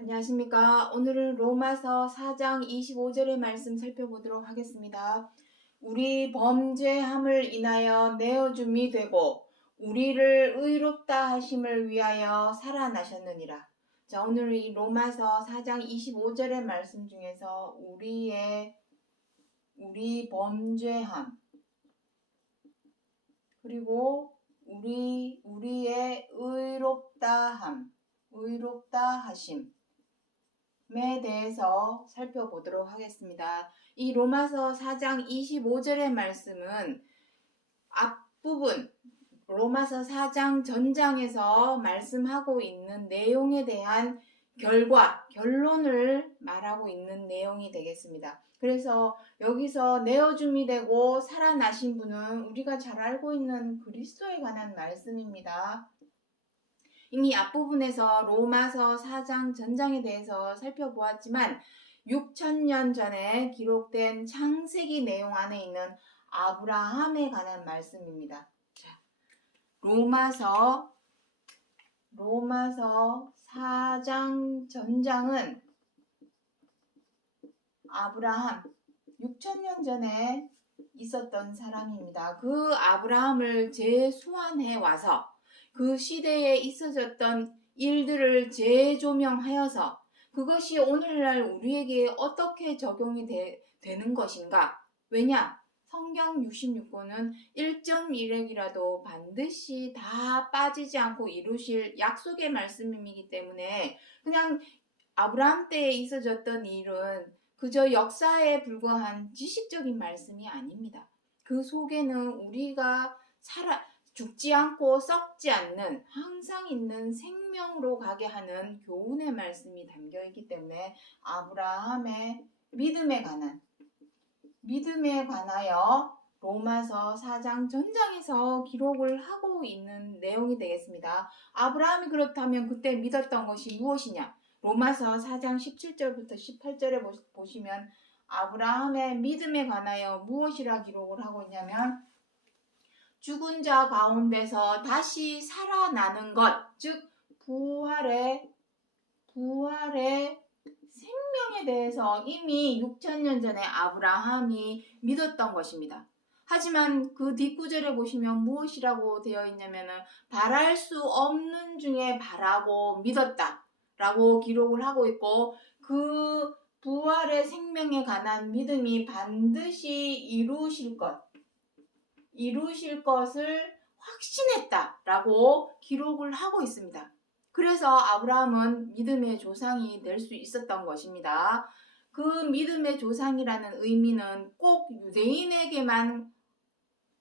안녕하십니까. 오늘은 로마서 4장 25절의 말씀 살펴보도록 하겠습니다. 우리 범죄함을 인하여 내어줌이 되고 우리를 의롭다 하심을 위하여 살아나셨느니라. 자, 오늘 이 로마서 4장 25절의 말씀 중에서 우리 범죄함 그리고 우리의 의롭다 하심 에 대해서 살펴보도록 하겠습니다. 이 로마서 4장 25절의 말씀은 앞부분 로마서 4장 전장에서 말씀하고 있는 내용에 대한 결론을 말하고 있는 내용이 되겠습니다. 그래서 여기서 내어줌이 되고 살아나신 분은 우리가 잘 알고 있는 그리스도에 관한 말씀입니다. 이미 앞부분에서 로마서 4장 전장에 대해서 살펴보았지만 6,000년 전에 기록된 창세기 내용 안에 있는 아브라함에 관한 말씀입니다. 자, 로마서 4장 전장은 아브라함 6,000년 전에 있었던 사람입니다. 그 아브라함을 재소환해 와서 그 시대에 있어졌던 일들을 재조명하여서 그것이 오늘날 우리에게 어떻게 적용이 되는 것인가? 왜냐? 성경 66권은 1.1핵이라도 반드시 다 빠지지 않고 이루실 약속의 말씀이기 때문에 그냥 아브라함 때에 있어졌던 일은 그저 역사에 불과한 지식적인 말씀이 아닙니다. 그 속에는 우리가 죽지 않고 썩지 않는 항상 있는 생명으로 가게 하는 교훈의 말씀이 담겨 있기 때문에 아브라함의 믿음에 관하여 로마서 4장 전장에서 기록을 하고 있는 내용이 되겠습니다. 아브라함이 그렇다면 그때 믿었던 것이 무엇이냐? 로마서 4장 17절부터 18절에 보시면 아브라함의 믿음에 관하여 무엇이라 기록을 하고 있냐면 죽은 자 가운데서 다시 살아나는 것, 즉 부활의 생명에 대해서 이미 6,000년 전에 아브라함이 믿었던 것입니다. 하지만 그 뒷구절에 보시면 무엇이라고 되어 있냐면은 바랄 수 없는 중에 바라고 믿었다 라고 기록을 하고 있고 그 부활의 생명에 관한 믿음이 반드시 이루실 것을 확신했다라고 기록을 하고 있습니다. 그래서 아브라함은 믿음의 조상이 될 수 있었던 것입니다. 그 믿음의 조상이라는 의미는 꼭 유대인에게만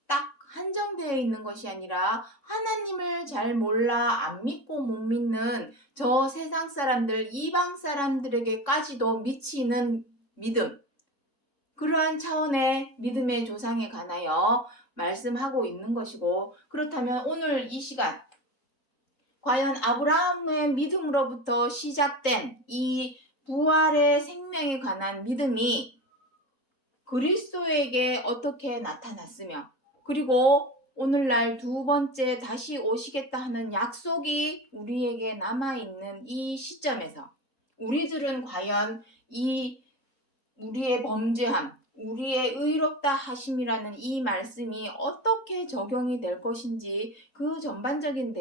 딱 한정되어 있는 것이 아니라 하나님을 잘 몰라 안 믿고 못 믿는 저 세상 사람들, 이방 사람들에게까지도 미치는 믿음, 그러한 차원의 믿음의 조상에 관하여 말씀하고 있는 것이고, 그렇다면 오늘 이 시간 과연 아브라함의 믿음으로부터 시작된 이 부활의 생명에 관한 믿음이 그리스도에게 어떻게 나타났으며, 그리고 오늘날 두 번째 다시 오시겠다 하는 약속이 우리에게 남아있는 이 시점에서 우리들은 과연 우리의 범죄함, 우리의 의롭다 하심이라는 이 말씀이 어떻게 적용이 될 것인지 그 전반적인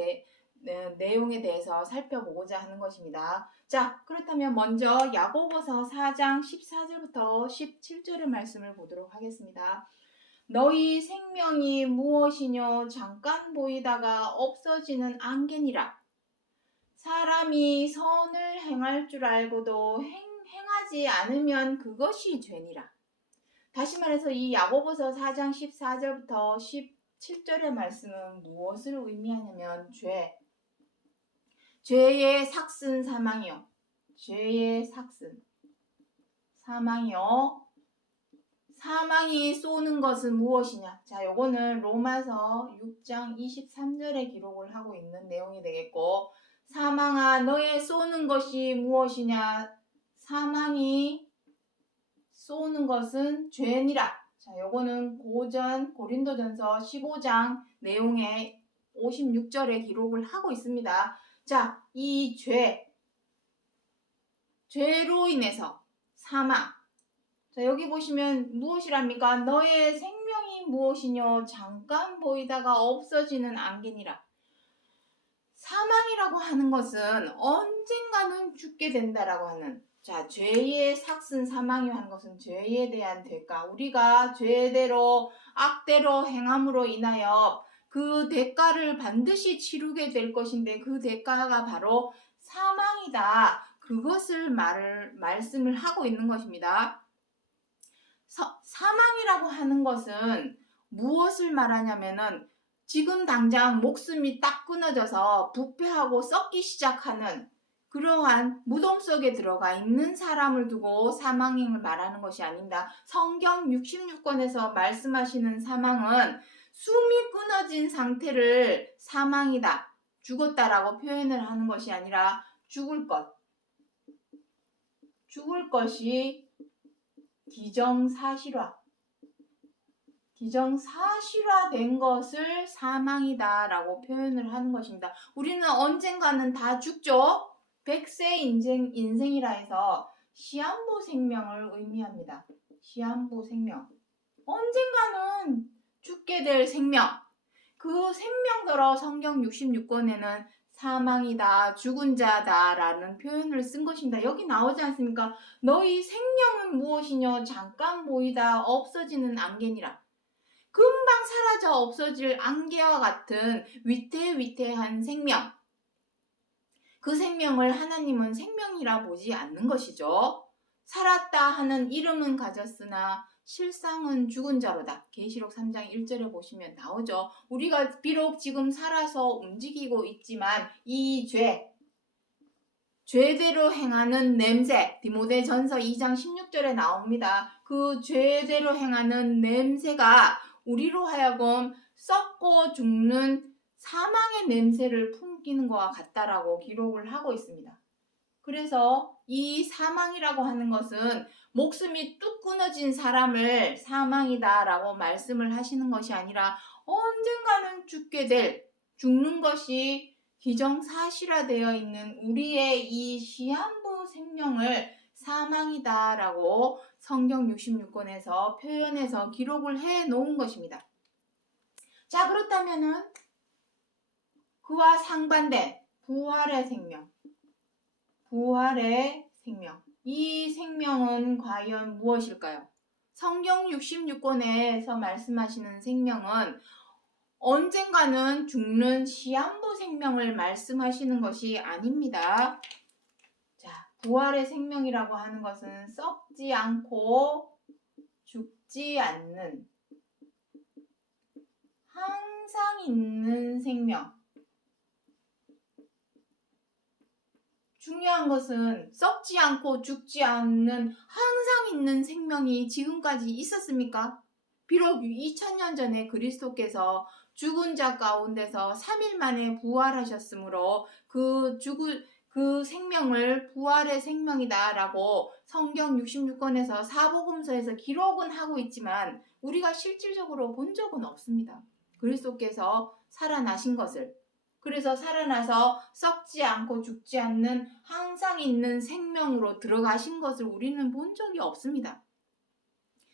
내용에 대해서 살펴보고자 하는 것입니다. 자, 그렇다면 먼저 야고보서 4장 14절부터 17절의 말씀을 보도록 하겠습니다. 너희 생명이 무엇이뇨? 잠깐 보이다가 없어지는 안개니라. 사람이 선을 행할 줄 알고도 행하지 않으면 그것이 죄니라. 다시 말해서 이 야고보서 4장 14절부터 17절의 말씀은 무엇을 의미하냐면 죄의 삭슨 사망이요. 죄의 삭슨 사망이요. 사망이 쏘는 것은 무엇이냐? 자, 요거는 로마서 6장 23절에 기록을 하고 있는 내용이 되겠고, 사망아 너의 쏘는 것이 무엇이냐? 사망이 쏘는 것은 죄니라. 자, 요거는 고린도전서 15장 내용의 56절에 기록을 하고 있습니다. 자, 이 죄, 죄로 인해서 사망. 자, 여기 보시면 무엇이랍니까? 너의 생명이 무엇이뇨? 잠깐 보이다가 없어지는 안개니라. 사망이라고 하는 것은 언젠가는 죽게 된다라고 하는, 자, 죄의 삭슨 사망이 하는 것은 죄에 대한 대가. 우리가 죄대로 악대로 행함으로 인하여 그 대가를 반드시 치르게 될 것인데 그 대가가 바로 사망이다. 그것을 말씀을 하고 있는 것입니다. 사망이라고 하는 것은 무엇을 말하냐면은 지금 당장 목숨이 딱 끊어져서 부패하고 썩기 시작하는 그러한 무덤 속에 들어가 있는 사람을 두고 사망을 말하는 것이 아닙니다. 성경 66권에서 말씀하시는 사망은 숨이 끊어진 상태를 사망이다, 죽었다라고 표현을 하는 것이 아니라 죽을 것이 기정사실화된 것을 사망이다라고 표현을 하는 것입니다. 우리는 언젠가는 다 죽죠. 100세 인생이라 해서 시한부 생명을 의미합니다. 시한부 생명. 언젠가는 죽게 될 생명. 그 생명더러 성경 66권에는 사망이다, 죽은 자다 라는 표현을 쓴 것입니다. 여기 나오지 않습니까? 너희 생명은 무엇이뇨? 잠깐 보이다 없어지는 안개니라. 금방 사라져 없어질 안개와 같은 위태위태한 생명. 그 생명을 하나님은 생명이라 보지 않는 것이죠. 살았다 하는 이름은 가졌으나 실상은 죽은 자로다. 계시록 3장 1절에 보시면 나오죠. 우리가 비록 지금 살아서 움직이고 있지만 이 죄대로 행하는 냄새, 디모데전서 2장 16절에 나옵니다. 그 죄대로 행하는 냄새가 우리로 하여금 썩고 죽는 사망의 냄새를 풍기는 것과 같다라고 기록을 하고 있습니다. 그래서 이 사망이라고 하는 것은 목숨이 뚝 끊어진 사람을 사망이다라고 말씀을 하시는 것이 아니라 언젠가는 죽는 것이 기정사실화되어 있는 우리의 이 시한부 생명을 사망이다라고 성경 66권에서 표현해서 기록을 해 놓은 것입니다. 자, 그렇다면은 그와 상반된 부활의 생명. 이 생명은 과연 무엇일까요? 성경 66권에서 말씀하시는 생명은 언젠가는 죽는 시한부 생명을 말씀하시는 것이 아닙니다. 자, 부활의 생명이라고 하는 것은 썩지 않고 죽지 않는 항상 있는 생명. 중요한 것은 썩지 않고 죽지 않는 항상 있는 생명이 지금까지 있었습니까? 비록 2000년 전에 그리스도께서 죽은 자 가운데서 3일 만에 부활하셨으므로 그 생명을 부활의 생명이다라고 성경 66권에서 사복음서에서 기록은 하고 있지만 우리가 실질적으로 본 적은 없습니다. 그리스도께서 살아나신 것을. 그래서 살아나서 썩지 않고 죽지 않는 항상 있는 생명으로 들어가신 것을 우리는 본 적이 없습니다.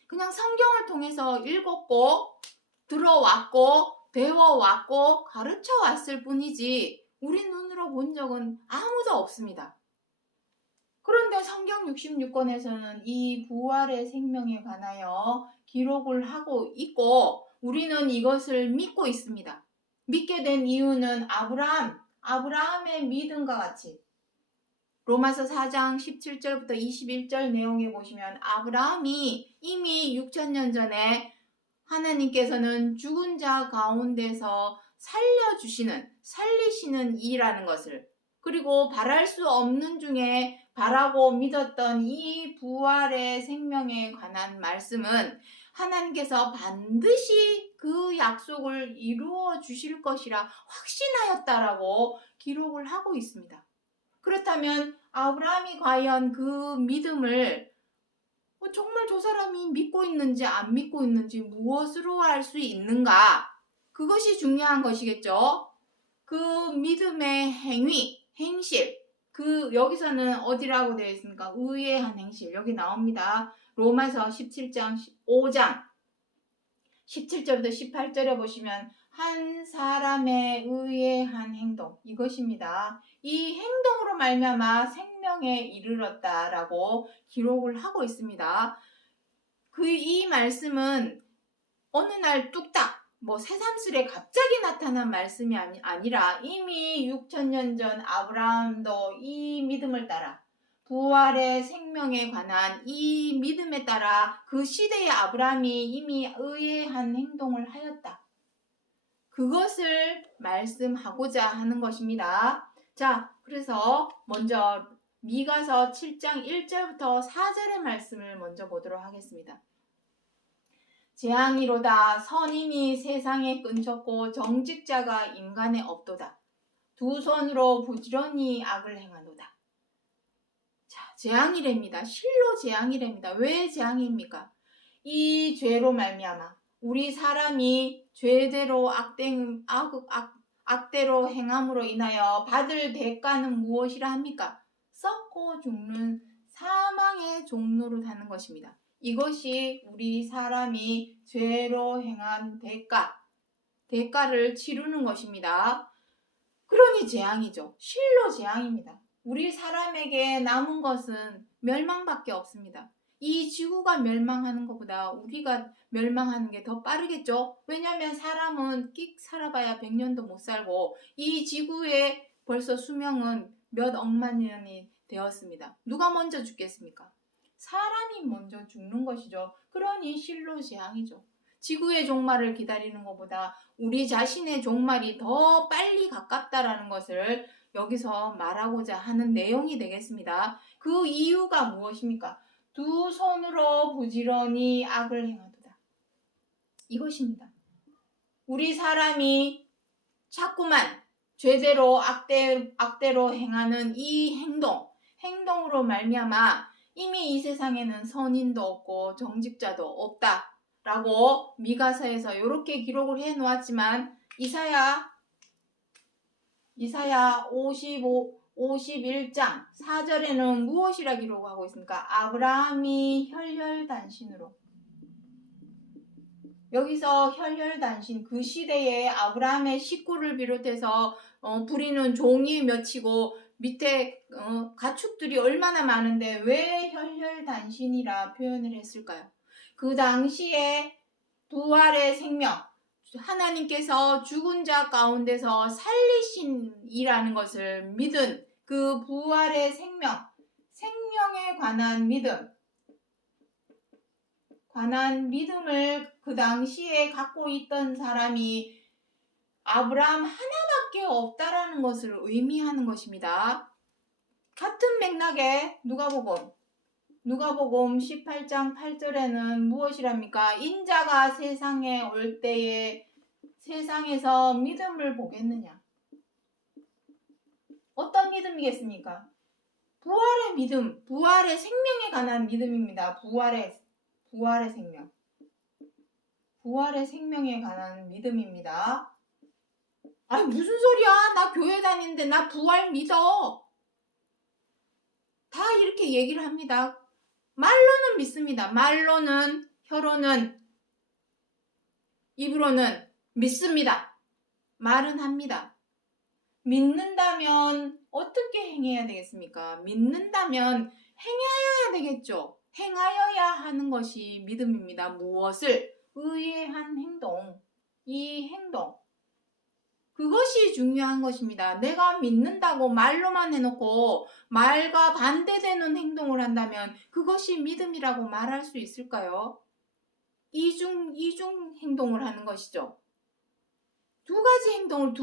그냥 성경을 통해서 읽었고 들어왔고 배워왔고 가르쳐왔을 뿐이지 우리 눈으로 본 적은 아무도 없습니다. 그런데 성경 66권에서는 이 부활의 생명에 관하여 기록을 하고 있고 우리는 이것을 믿고 있습니다. 믿게 된 이유는 아브라함의 믿음과 같이 로마서 4장 17절부터 21절 내용에 보시면 아브라함이 이미 6,000년 전에 하나님께서는 죽은 자 가운데서 살리시는 이라는 것을, 그리고 바랄 수 없는 중에 바라고 믿었던 이 부활의 생명에 관한 말씀은 하나님께서 반드시 그 약속을 이루어 주실 것이라 확신하였다라고 기록을 하고 있습니다. 그렇다면 아브라함이 과연 그 믿음을 정말 저 사람이 믿고 있는지 안 믿고 있는지 무엇으로 알 수 있는가? 그것이 중요한 것이겠죠. 그 믿음의 행실, 여기서는 어디라고 되어 있습니까? 의외한 행실. 여기 나옵니다. 로마서 17장 5장 17절부터 18절에 보시면 한 사람의 의외한 행동, 이것입니다. 이 행동으로 말미암아 생명에 이르렀다라고 기록을 하고 있습니다. 이 말씀은 어느 날 뚝딱 새삼스레 갑자기 나타난 말씀이 아니라 이미 6,000년 전 아브라함도 이 믿음을 따라 부활의 생명에 관한 이 믿음에 따라 그 시대의 아브라함이 이미 의외한 행동을 하였다. 그것을 말씀하고자 하는 것입니다. 자, 그래서 먼저 미가서 7장 1절부터 4절의 말씀을 먼저 보도록 하겠습니다. 재앙이로다. 선인이 세상에 끊쳤고 정직자가 인간에 없도다. 두 손으로 부지런히 악을 행하노다. 자, 재앙이랍니다. 실로 재앙이랍니다. 왜 재앙입니까? 이 죄로 말미암아 우리 사람이 죄대로 악대로 행함으로 인하여 받을 대가는 무엇이라 합니까? 썩고 죽는 사망의 종로로 사는 것입니다. 이것이 우리 사람이 죄로 행한 대가를 치르는 것입니다. 그러니 재앙이죠. 실로 재앙입니다. 우리 사람에게 남은 것은 멸망밖에 없습니다. 이 지구가 멸망하는 것보다 우리가 멸망하는 게 더 빠르겠죠. 왜냐하면 사람은 끽 살아봐야 100년도 못 살고 이 지구의 벌써 수명은 몇 억만 년이 되었습니다. 누가 먼저 죽겠습니까? 사람이 먼저 죽는 것이죠. 그러니 실로 재앙이죠. 지구의 종말을 기다리는 것보다 우리 자신의 종말이 더 빨리 가깝다라는 것을 여기서 말하고자 하는 내용이 되겠습니다. 그 이유가 무엇입니까? 두 손으로 부지런히 악을 행하도다. 이것입니다. 우리 사람이 자꾸만 죄대로 악대로 행하는 이 행동으로 말미암아 이미 이 세상에는 선인도 없고 정직자도 없다라고 미가서에서 이렇게 기록을 해 놓았지만 이사야 51장 4절에는 무엇이라 기록하고 있습니까? 아브라함이 혈혈단신으로. 여기서 혈혈단신, 그 시대에 아브라함의 식구를 비롯해서 부리는 종이 몇이고 밑에 가축들이 얼마나 많은데 왜 혈혈단신이라 표현을 했을까요? 그 당시에 부활의 생명, 하나님께서 죽은 자 가운데서 살리신이라는 것을 믿은 그 부활의 생명에 관한 믿음을 그 당시에 갖고 있던 사람이 아브라함 하나밖에 없다라는 것을 의미하는 것입니다. 같은 맥락에 누가복음 18장 8절에는 무엇이랍니까? 인자가 세상에 올 때에 세상에서 믿음을 보겠느냐? 어떤 믿음이겠습니까? 부활의 믿음, 부활의 생명에 관한 믿음입니다. 부활의 생명. 부활의 생명에 관한 믿음입니다. 아니 무슨 소리야? 나 교회 다니는데 나 부활 믿어. 다 이렇게 얘기를 합니다. 말로는 믿습니다. 말로는, 혀로는, 입으로는 믿습니다. 말은 합니다. 믿는다면 어떻게 행해야 되겠습니까? 믿는다면 행하여야 되겠죠. 행하여야 하는 것이 믿음입니다. 무엇을? 의외한 행동. 이 행동. 그것이 중요한 것입니다. 내가 믿는다고 말로만 해놓고 말과 반대되는 행동을 한다면 그것이 믿음이라고 말할 수 있을까요? 이중 행동을 하는 것이죠. 두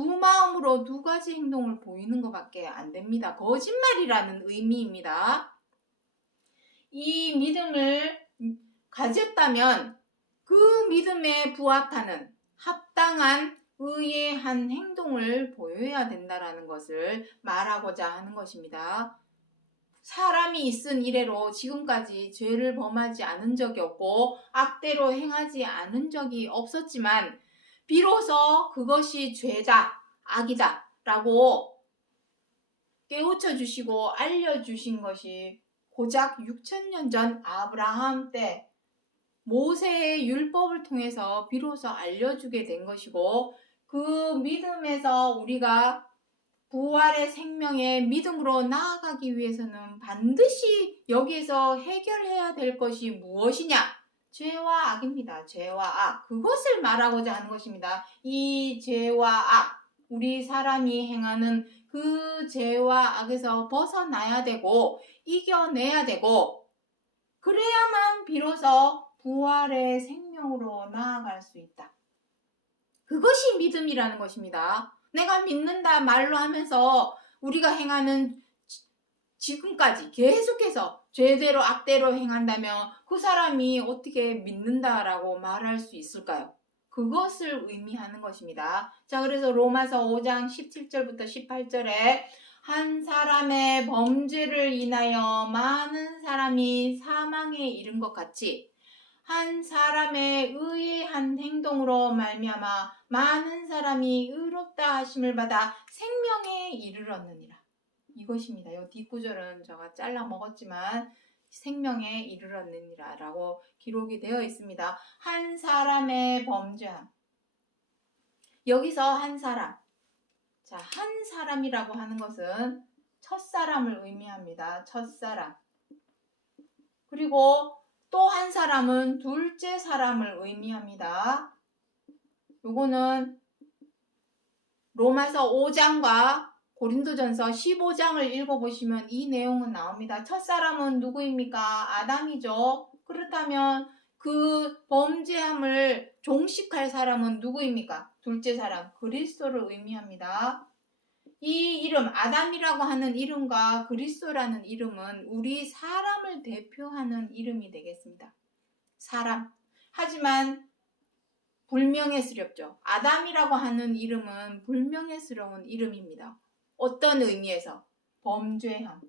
마음으로 두 가지 행동을 보이는 것밖에 안 됩니다. 거짓말이라는 의미입니다. 이 믿음을 가졌다면 그 믿음에 부합하는 합당한 의외한 행동을 보여야 된다라는 것을 말하고자 하는 것입니다. 사람이 있은 이래로 지금까지 죄를 범하지 않은 적이 없고 악대로 행하지 않은 적이 없었지만 비로소 그것이 죄다, 악이다 라고 깨우쳐 주시고 알려주신 것이 고작 6,000년 전 아브라함 때 모세의 율법을 통해서 비로소 알려주게 된 것이고, 그 믿음에서 우리가 부활의 생명의 믿음으로 나아가기 위해서는 반드시 여기에서 해결해야 될 것이 무엇이냐? 죄와 악입니다. 죄와 악. 그것을 말하고자 하는 것입니다. 이 죄와 악, 우리 사람이 행하는 그 죄와 악에서 벗어나야 되고 이겨내야 되고, 그래야만 비로소 부활의 생명으로 나아갈 수 있다. 그것이 믿음이라는 것입니다. 내가 믿는다 말로 하면서 우리가 행하는 지금까지 계속해서 죄대로 악대로 행한다면 그 사람이 어떻게 믿는다라고 말할 수 있을까요? 그것을 의미하는 것입니다. 자, 그래서 로마서 5장 17절부터 18절에 한 사람의 범죄를 인하여 많은 사람이 사망에 이른 것 같이 한 사람의 의한 행동으로 말미암아 많은 사람이 의롭다 하심을 받아 생명에 이르렀느니라. 이것입니다. 이 뒷구절은 제가 잘라 먹었지만 생명에 이르렀느니라 라고 기록이 되어 있습니다. 한 사람의 범죄함. 여기서 한 사람. 자, 한 사람이라고 하는 것은 첫사람을 의미합니다. 첫사람. 그리고 또 한 사람은 둘째 사람을 의미합니다. 요거는 로마서 5장과 고린도전서 15장을 읽어보시면 이 내용은 나옵니다. 첫사람은 누구입니까? 아담이죠. 그렇다면 그 범죄함을 종식할 사람은 누구입니까? 둘째 사람, 그리스도를 의미합니다. 이 이름, 아담이라고 하는 이름과 그리스도라는 이름은 우리 사람을 대표하는 이름이 되겠습니다. 사람. 하지만 불명예스럽죠. 아담이라고 하는 이름은 불명예스러운 이름입니다. 어떤 의미에서? 범죄함.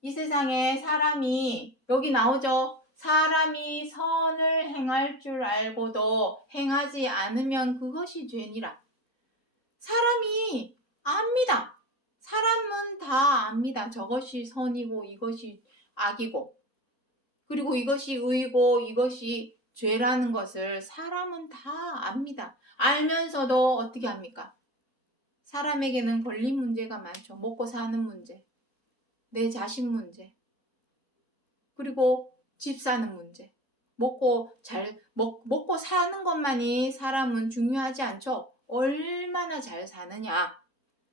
이 세상에 사람이, 여기 나오죠. 사람이 선을 행할 줄 알고도 행하지 않으면 그것이 죄니라. 사람이 압니다. 사람은 다 압니다. 저것이 선이고 이것이 악이고, 그리고 이것이 의고 이것이 죄라는 것을 사람은 다 압니다. 알면서도 어떻게 합니까? 사람에게는 걸린 문제가 많죠. 먹고 사는 문제, 내 자식 문제, 그리고 집 사는 문제. 먹고 사는 것만이 사람은 중요하지 않죠. 얼마나 잘 사느냐,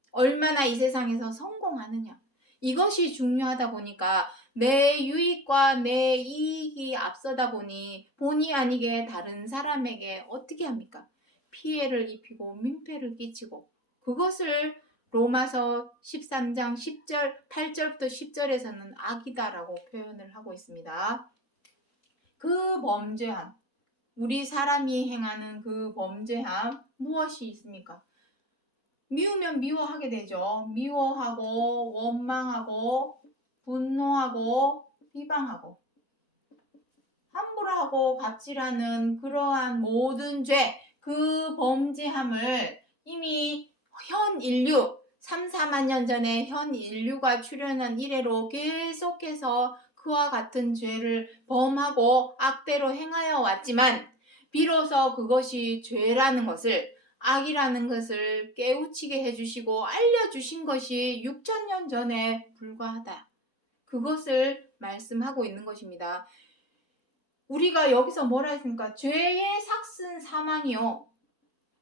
얼마나 이 세상에서 성공하느냐, 이것이 중요하다 보니까 내 유익과 내 이익이 앞서다 보니 본의 아니게 다른 사람에게 어떻게 합니까? 피해를 입히고 민폐를 끼치고, 그것을 로마서 13장 10절, 8절부터 10절에서는 악이다라고 표현을 하고 있습니다. 그 범죄함, 우리 사람이 행하는 그 범죄함 무엇이 있습니까? 미우면 미워하게 되죠. 미워하고 원망하고 분노하고 비방하고 함부로 하고 갑질하는 그러한 모든 죄, 그 범죄함을 이미 현 인류 3, 4만 년 전에 현 인류가 출현한 이래로 계속해서 그와 같은 죄를 범하고 악대로 행하여 왔지만, 비로소 그것이 죄라는 것을, 악이라는 것을 깨우치게 해주시고 알려주신 것이 6,000년 전에 불과하다. 그것을 말씀하고 있는 것입니다. 우리가 여기서 뭐라 했습니까? 죄의 삭은 사망이요.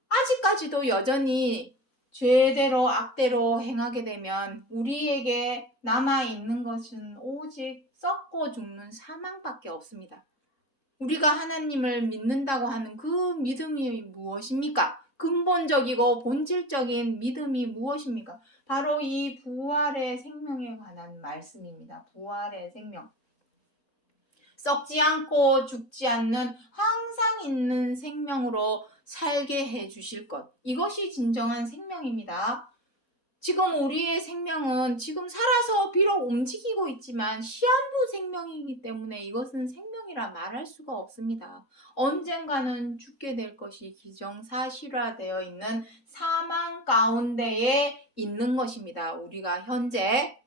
아직까지도 여전히 죄대로 악대로 행하게 되면 우리에게 남아있는 것은 오직 썩고 죽는 사망밖에 없습니다. 우리가 하나님을 믿는다고 하는 그 믿음이 무엇입니까? 근본적이고 본질적인 믿음이 무엇입니까? 바로 이 부활의 생명에 관한 말씀입니다. 부활의 생명. 썩지 않고 죽지 않는 항상 있는 생명으로 살게 해 주실 것. 이것이 진정한 생명입니다. 지금 우리의 생명은 지금 살아서 비록 움직이고 있지만 시한부 생명이기 때문에 이것은 생명이 생명이라 말할 수가 없습니다. 언젠가는 죽게 될 것이 기정사실화되어 있는 사망 가운데에 있는 것입니다. 우리가 현재.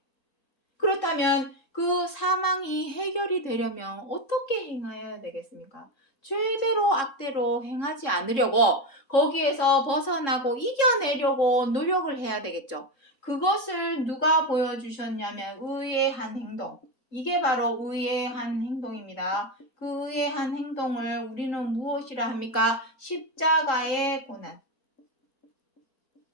그렇다면 그 사망이 해결이 되려면 어떻게 행해야 되겠습니까? 죄대로 악대로 행하지 않으려고 거기에서 벗어나고 이겨내려고 노력을 해야 되겠죠. 그것을 누가 보여주셨냐면 의의 한 행동. 이게 바로 의의 한 행동입니다. 그 의의 한 행동을 우리는 무엇이라 합니까? 십자가의 고난.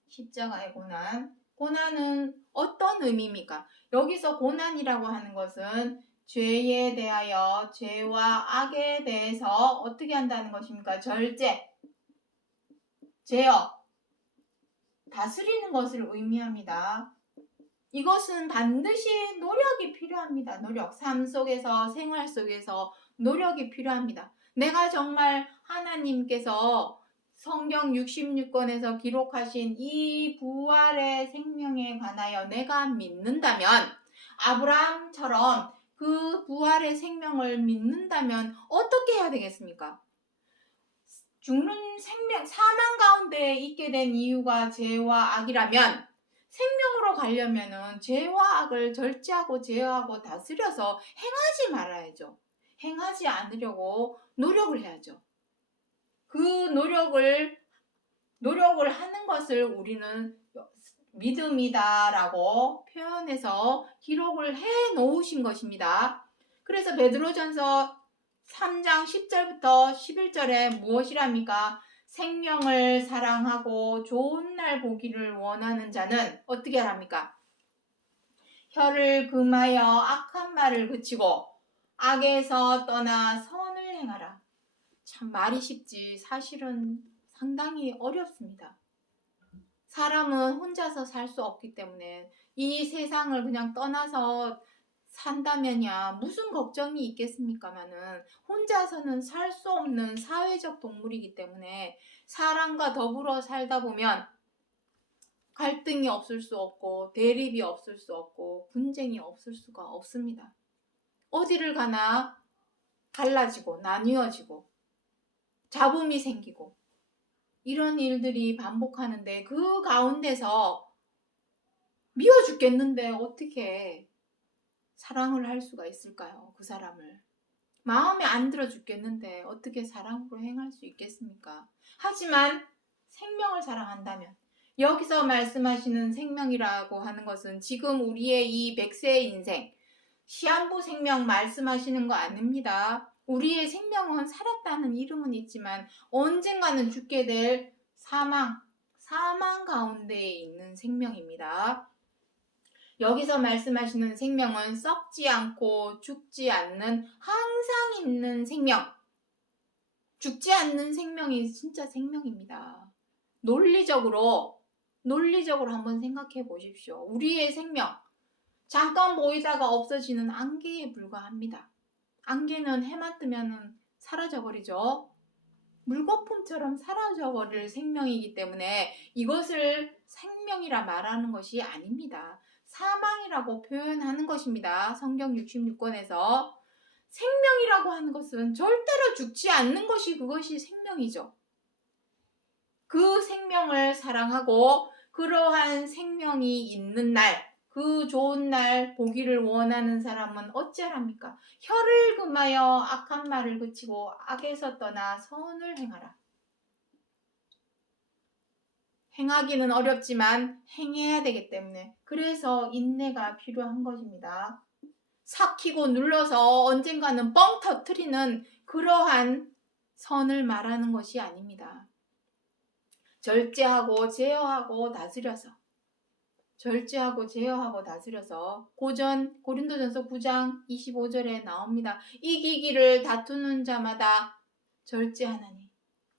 십자가의 고난. 고난은 어떤 의미입니까? 여기서 고난이라고 하는 것은 죄에 대하여, 죄와 악에 대해서 어떻게 한다는 것입니까? 절제, 제어, 다스리는 것을 의미합니다. 이것은 반드시 노력이 필요합니다. 노력. 삶 속에서, 생활 속에서 노력이 필요합니다. 내가 정말 하나님께서 성경 66권에서 기록하신 이 부활의 생명에 관하여 내가 믿는다면, 아브라함처럼 그 부활의 생명을 믿는다면 어떻게 해야 되겠습니까? 죽는 생명, 사망 가운데 있게 된 이유가 죄와 악이라면 생명으로 가려면은 죄와 악을 절제하고 제어하고 다스려서 행하지 말아야죠. 행하지 않으려고 노력을 해야죠. 그 노력을 하는 것을 우리는 믿음이다라고 표현해서 기록을 해 놓으신 것입니다. 그래서 베드로전서 3장 10절부터 11절에 무엇이랍니까? 생명을 사랑하고 좋은 날 보기를 원하는 자는 어떻게 하랍니까? 혀를 금하여 악한 말을 그치고 악에서 떠나 선을 행하라. 참 말이 쉽지 사실은 상당히 어렵습니다. 사람은 혼자서 살 수 없기 때문에 이 세상을 그냥 떠나서 산다면야 무슨 걱정이 있겠습니까마는 혼자서는 살 수 없는 사회적 동물이기 때문에 사람과 더불어 살다 보면 갈등이 없을 수 없고 대립이 없을 수 없고 분쟁이 없을 수가 없습니다. 어디를 가나 갈라지고 나뉘어지고 잡음이 생기고 이런 일들이 반복하는데 그 가운데서 미워 죽겠는데 어떻게 사랑을 할 수가 있을까요? 그 사람을. 마음에 안 들어 죽겠는데 어떻게 사랑으로 행할 수 있겠습니까? 하지만 생명을 사랑한다면 여기서 말씀하시는 생명이라고 하는 것은 지금 우리의 이 100세의 인생 시한부 생명 말씀하시는 거 아닙니다. 우리의 생명은 살았다는 이름은 있지만 언젠가는 죽게 될 사망 가운데에 있는 생명입니다. 여기서 말씀하시는 생명은 썩지 않고 죽지 않는 항상 있는 생명. 죽지 않는 생명이 진짜 생명입니다. 논리적으로 한번 생각해 보십시오. 우리의 생명, 잠깐 보이다가 없어지는 안개에 불과합니다. 안개는 해만 뜨면 사라져버리죠. 물거품처럼 사라져버릴 생명이기 때문에 이것을 생명이라 말하는 것이 아닙니다. 사망이라고 표현하는 것입니다. 성경 66권에서 생명이라고 하는 것은 절대로 죽지 않는 것이 그것이 생명이죠. 그 생명을 사랑하고 그러한 생명이 있는 날, 그 좋은 날 보기를 원하는 사람은 어찌하랍니까? 혀를 금하여 악한 말을 그치고 악에서 떠나 선을 행하라. 행하기는 어렵지만 행해야 되기 때문에 그래서 인내가 필요한 것입니다. 삭히고 눌러서 언젠가는 뻥 터트리는 그러한 선을 말하는 것이 아닙니다. 절제하고 제어하고 다스려서 고린도전서 9장 25절에 나옵니다. 이기기를 다투는 자마다 절제하나니.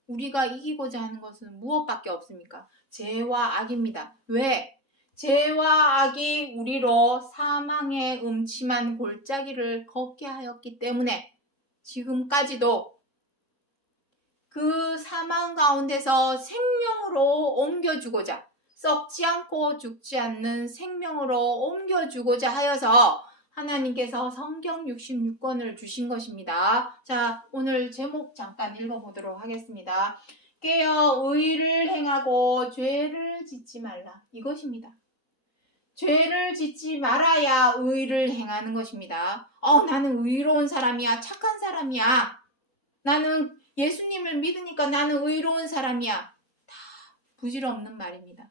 우리가 이기고자 하는 것은 무엇밖에 없습니까? 죄와 악입니다. 왜? 죄와 악이 우리로 사망의 음침한 골짜기를 걷게 하였기 때문에 지금까지도 그 사망 가운데서 생명으로 옮겨주고자, 썩지 않고 죽지 않는 생명으로 옮겨주고자 하여서 하나님께서 성경 66권을 주신 것입니다. 자, 오늘 제목 잠깐 읽어보도록 하겠습니다. 깨어 의를 행하고 죄를 짓지 말라. 이것입니다. 죄를 짓지 말아야 의를 행하는 것입니다. 나는 의로운 사람이야. 착한 사람이야. 나는 예수님을 믿으니까 나는 의로운 사람이야. 다 부질없는 말입니다.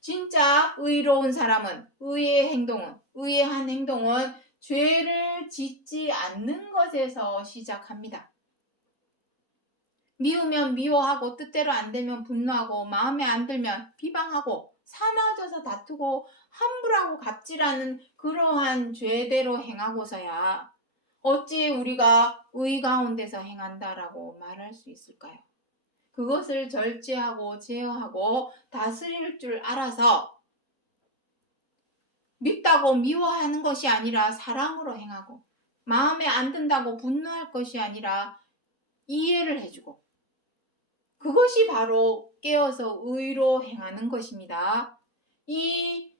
진짜 의로운 사람은, 의의한 행동은 죄를 짓지 않는 것에서 시작합니다. 미우면 미워하고 뜻대로 안 되면 분노하고 마음에 안 들면 비방하고 사나워져서 다투고 함부로하고 갑질하는 그러한 죄대로 행하고서야 어찌 우리가 의 가운데서 행한다라고 말할 수 있을까요? 그것을 절제하고 제어하고 다스릴 줄 알아서 밉다고 미워하는 것이 아니라 사랑으로 행하고 마음에 안 든다고 분노할 것이 아니라 이해를 해주고 그것이 바로 깨어서 의로 행하는 것입니다. 이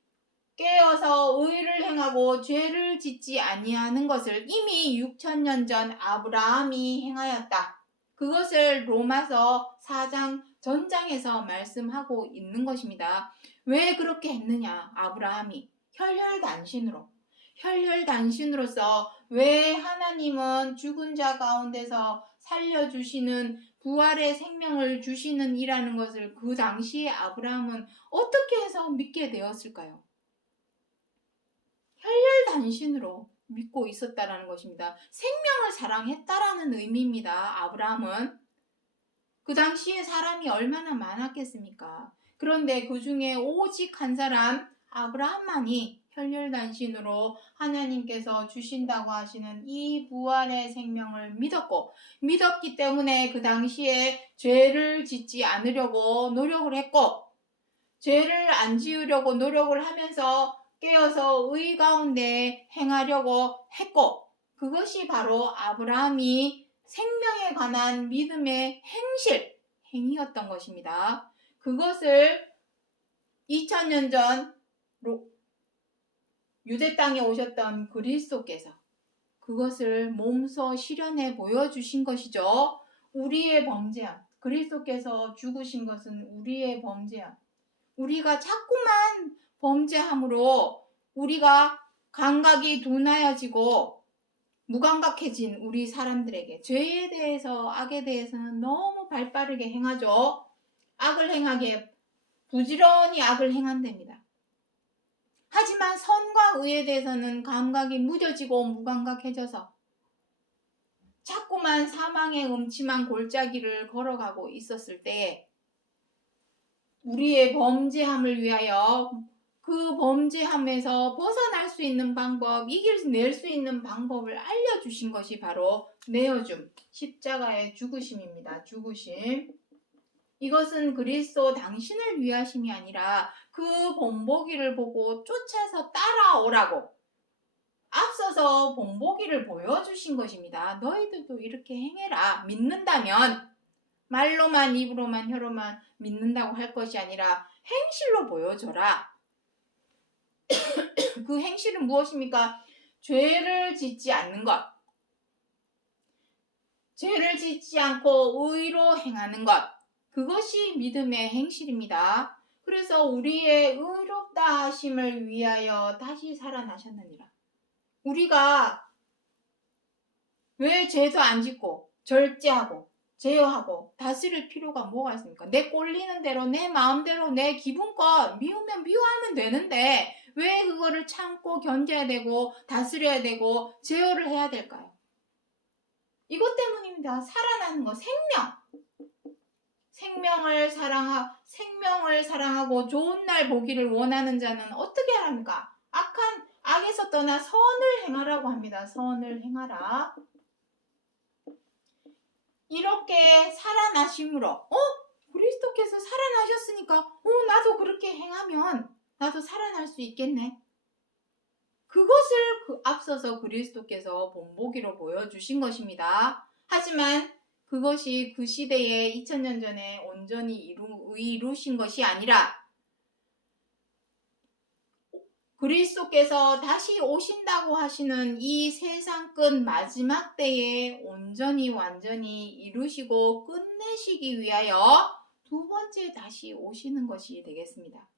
깨어서 의를 행하고 죄를 짓지 아니하는 것을 이미 6,000년 전 아브라함이 행하였다. 그것을 로마서 4장 전장에서 말씀하고 있는 것입니다. 왜 그렇게 했느냐? 아브라함이 혈혈단신으로서 왜 하나님은 죽은 자 가운데서 살려주시는 부활의 생명을 주시는 이라는 것을 그 당시에 아브라함은 어떻게 해서 믿게 되었을까요? 혈혈단신으로 믿고 있었다라는 것입니다. 생명을 사랑했다라는 의미입니다. 아브라함은 그 당시에 사람이 얼마나 많았겠습니까? 그런데 그 중에 오직 한 사람 아브라함만이 혈혈단신으로 하나님께서 주신다고 하시는 이 부활의 생명을 믿었기 때문에 그 당시에 죄를 짓지 않으려고 노력을 했고 죄를 안 지으려고 노력을 하면서 깨어서 의 가운데 행하려고 했고 그것이 바로 아브라함이 생명에 관한 믿음의 행이었던 것입니다. 그것을 2000년 전 유대 땅에 오셨던 그리스도께서 그것을 몸소 실현해 보여주신 것이죠. 우리의 범죄함, 그리스도께서 죽으신 것은 우리의 범죄함. 우리가 자꾸만 범죄함으로 우리가 감각이 둔하여지고 무감각해진 우리 사람들에게 죄에 대해서 악에 대해서는 너무 발빠르게 행하죠. 악을 행하기에 부지런히 악을 행한답니다. 하지만 선과 의에 대해서는 감각이 무뎌지고 무감각해져서 자꾸만 사망의 음침한 골짜기를 걸어가고 있었을 때 우리의 범죄함을 위하여 그 범죄함에서 벗어날 수 있는 방법, 이겨낼 수 있는 방법을 알려주신 것이 바로 내어줌, 십자가의 죽으심입니다. 죽으심. 이것은 그리스도 당신을 위하심이 아니라 그 본보기를 보고 쫓아서 따라오라고 앞서서 본보기를 보여주신 것입니다. 너희들도 이렇게 행해라. 믿는다면 말로만 입으로만 혀로만 믿는다고 할 것이 아니라 행실로 보여줘라. 그 행실은 무엇입니까? 죄를 짓지 않는 것. 죄를 짓지 않고 의로 행하는 것. 그것이 믿음의 행실입니다. 그래서 우리의 의롭다 하심을 위하여 다시 살아나셨느니라. 우리가 왜 죄도 안 짓고 절제하고 제어하고 다스릴 필요가 뭐가 있습니까? 내 꼴리는 대로 내 마음대로 내 기분껏 미우면 미워하면 되는데 왜 그거를 참고 견뎌야 되고 다스려야 되고 제어를 해야 될까요? 이것 때문입니다. 살아나는 거, 생명을 사랑하고 좋은 날 보기를 원하는 자는 어떻게 하랍니까? 악에서 떠나 선을 행하라고 합니다. 선을 행하라. 이렇게 살아나심으로 그리스도께서 살아나셨으니까 나도 그렇게 행하면 나도 살아날 수 있겠네. 그것을 앞서서 그리스도께서 본보기로 보여주신 것입니다. 하지만 그것이 그 시대에 2000년 전에 온전히 이루신 것이 아니라 그리스도께서 다시 오신다고 하시는 이 세상 끝 마지막 때에 온전히 완전히 이루시고 끝내시기 위하여 두 번째 다시 오시는 것이 되겠습니다.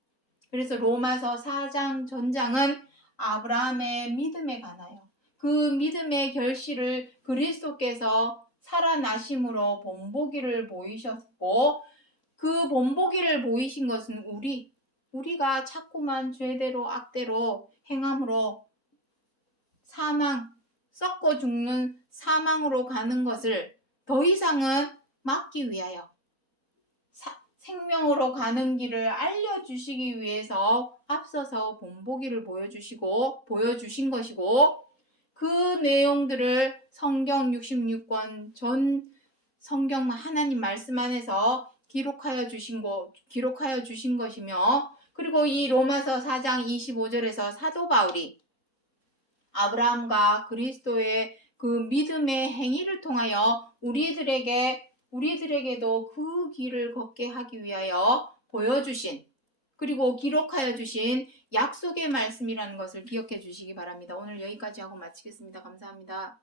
그래서 로마서 4장 전장은 아브라함의 믿음에 관하여 그 믿음의 결실을 그리스도께서 살아나심으로 본보기를 보이셨고, 그 본보기를 보이신 것은 우리가 자꾸만 죄대로 악대로 행함으로 사망, 썩고 죽는 사망으로 가는 것을 더 이상은 막기 위하여 생명으로 가는 길을 알려주시기 위해서 앞서서 본보기를 보여주신 것이고, 그 내용들을 성경 66권 전 성경 하나님 말씀 안에서 기록하여 주신 것이며, 그리고 이 로마서 4장 25절에서 사도 바울이 아브라함과 그리스도의 그 믿음의 행위를 통하여 우리들에게도 그 길을 걷게 하기 위하여 보여주신, 그리고 기록하여 주신 약속의 말씀이라는 것을 기억해 주시기 바랍니다. 오늘 여기까지 하고 마치겠습니다. 감사합니다.